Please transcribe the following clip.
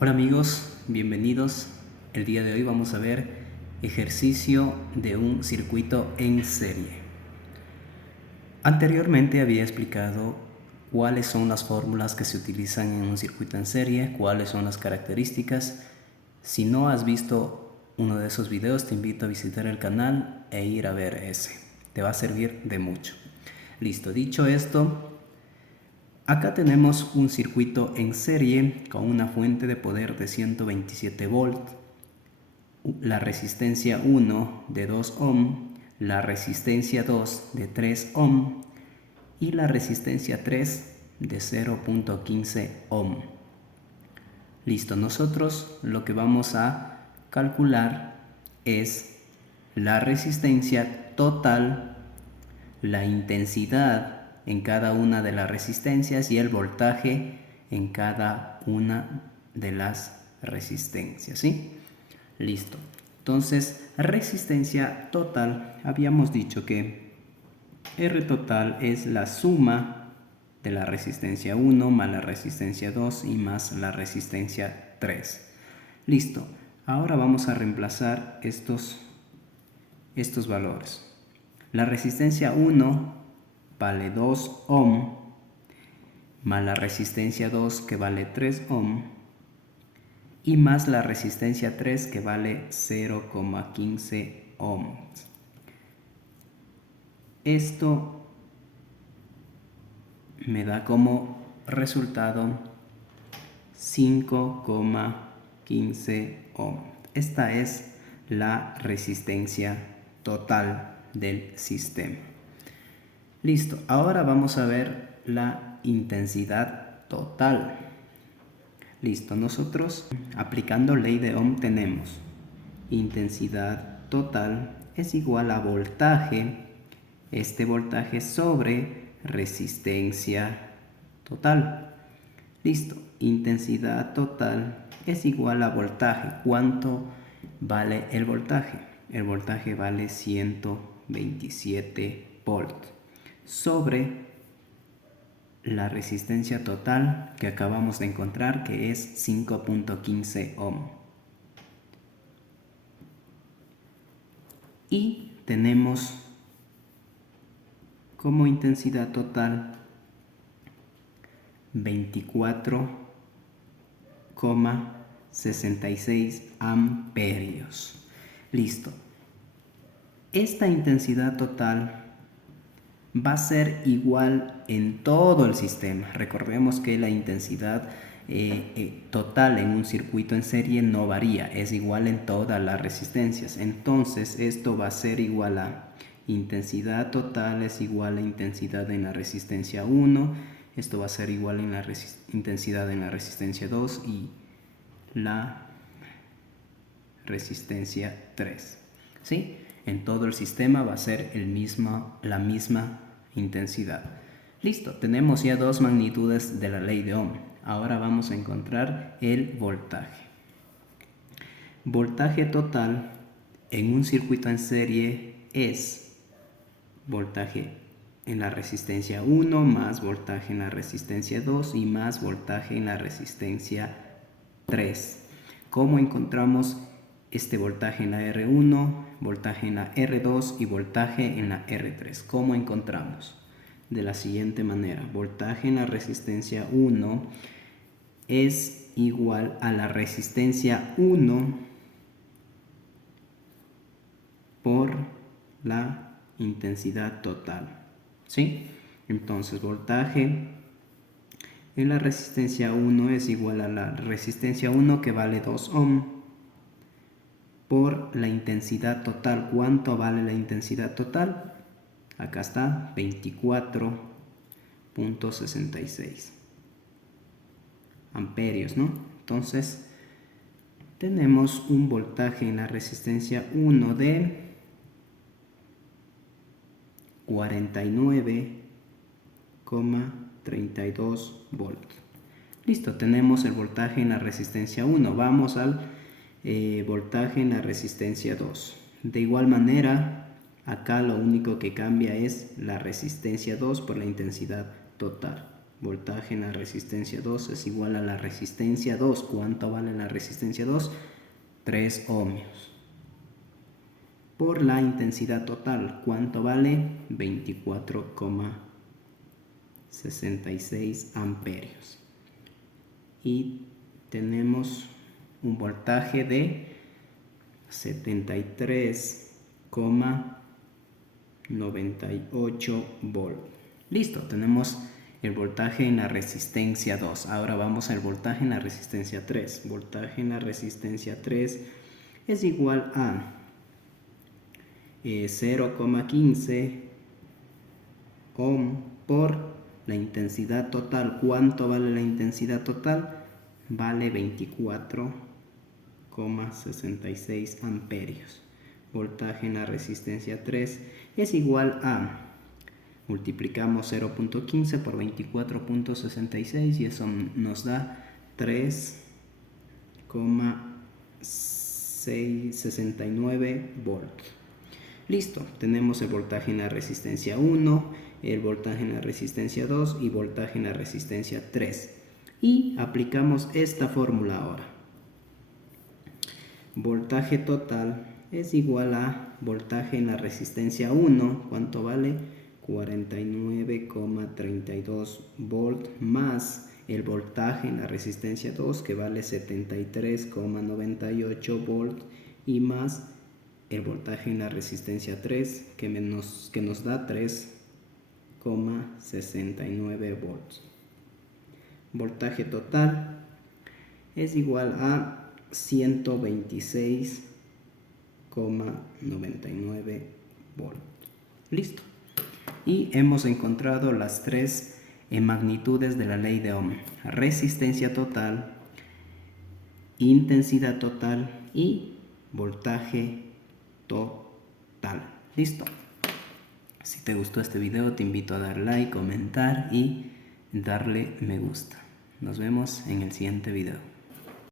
Hola amigos, bienvenidos. El día de hoy vamos a ver ejercicio de un circuito en serie. Anteriormente había explicado cuáles son las fórmulas que se utilizan en un circuito en serie, cuáles son las características. Si no has visto uno de esos videos, te invito a visitar el canal e ir a ver ese. Te va a servir de mucho. Listo, dicho esto, acá tenemos un circuito en serie con una fuente de poder de 127 volts, la resistencia 1 de 2 ohm, la resistencia 2 de 3 ohm y la resistencia 3 de 0.15 ohm. Listo, nosotros lo que vamos a calcular es la resistencia total, la intensidad en cada una de las resistencias y el voltaje en cada una de las resistencias, ¿sí? Listo. Entonces, resistencia total, habíamos dicho que R total es la suma de la resistencia 1 más la resistencia 2 y más la resistencia 3. Listo. Ahora vamos a reemplazar estos valores. La resistencia 1 vale 2 ohm más la resistencia 2 que vale 3 ohm y más la resistencia 3 que vale 0,15 ohms. Esto me da como resultado 5,15 ohms. Esta es la resistencia total del sistema. Listo, ahora vamos a ver la intensidad total. Listo, nosotros aplicando ley de Ohm tenemos intensidad total es igual a voltaje, este voltaje sobre resistencia total. Listo, intensidad total es igual a voltaje. ¿Cuánto vale el voltaje? El voltaje vale 127 volts sobre la resistencia total que acabamos de encontrar, que es 5.15 ohm. Y tenemos como intensidad total 24,66 amperios. Listo. Esta intensidad total va a ser igual en todo el sistema. Recordemos que la intensidad total en un circuito en serie no varía, es igual en todas las resistencias. Entonces esto va a ser igual a intensidad total es igual a intensidad en la resistencia 1, esto va a ser igual en la intensidad en la resistencia 2 y la resistencia 3. ¿Sí? En todo el sistema va a ser la misma intensidad. Listo, tenemos ya dos magnitudes de la ley de Ohm. Ahora vamos a encontrar el voltaje. Voltaje total en un circuito en serie es voltaje en la resistencia 1 más voltaje en la resistencia 2 y más voltaje en la resistencia 3. ¿Cómo encontramos este voltaje en la R1, voltaje en la R2 y voltaje en la R3? ¿Cómo encontramos? De la siguiente manera: voltaje en la resistencia 1 es igual a la resistencia 1 por la intensidad total. ¿Sí? Entonces, voltaje en la resistencia 1 es igual a la resistencia 1 que vale 2 ohm por la intensidad total. ¿Cuánto vale la intensidad total? Acá está, 24,66 amperios, ¿no? Entonces, tenemos un voltaje en la resistencia 1 de 49,32 volts. Listo, tenemos el voltaje en la resistencia 1. Vamos al voltaje en la resistencia 2. De igual manera, acá lo único que cambia es la resistencia 2 por la intensidad total. voltaje en la resistencia 2 es igual a la resistencia 2. ¿Cuánto vale la resistencia 2? 3 ohmios. Por la intensidad total, ¿cuánto vale? 24,66 amperios. Y tenemos un voltaje de 73,98 volt. Listo, tenemos el voltaje en la resistencia 2. Ahora vamos al voltaje en la resistencia 3. Voltaje en la resistencia 3 es igual a 0,15 ohm por la intensidad total. ¿Cuánto vale la intensidad total? Vale 24,66 amperios. Voltaje en la resistencia 3 es igual a, multiplicamos 0.15 por 24,66 y eso nos da 3,669 volts. Listo, tenemos el voltaje en la resistencia 1, el voltaje en la resistencia 2 y voltaje en la resistencia 3. Y aplicamos esta fórmula ahora. Voltaje total es igual a voltaje en la resistencia 1, ¿cuánto vale? 49,32 volt más el voltaje en la resistencia 2 que vale 73,98 volt y más el voltaje en la resistencia 3 que nos da 3,69 volts. Voltaje total es igual a 126,99 volts. Listo. Y hemos encontrado las tres magnitudes de la ley de Ohm: resistencia total, intensidad total y voltaje total. Listo. Si te gustó este video, te invito a dar like, comentar y darle me gusta. Nos vemos en el siguiente video.